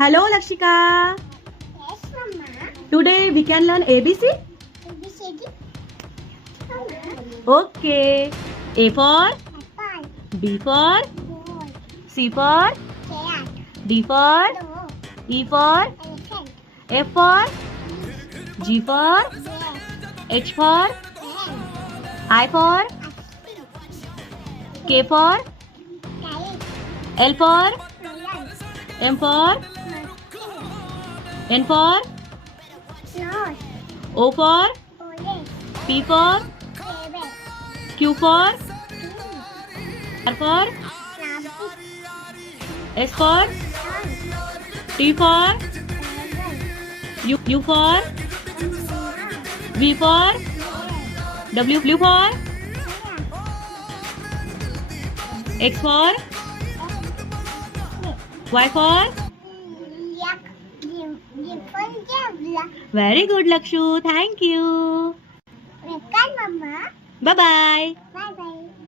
Hello, Lakshika. Yes, Mama. Today we can learn ABC. ABCD. Mama. Okay. A for Apple. B for Ball. C for Cat. D for Dog. E for Elephant. F for G for Bear. H for Hen. I for K for Kite. L for Lion. M for Monkey. N for Nose. O for Orange. P for Table. Q for R for Rabbit. S for Dog. T for Dragon. U for V for W for X for Y for. Yak. Different zebra. Very good, Lakshu. Thank you. Welcome, Mama. Bye bye. Bye bye.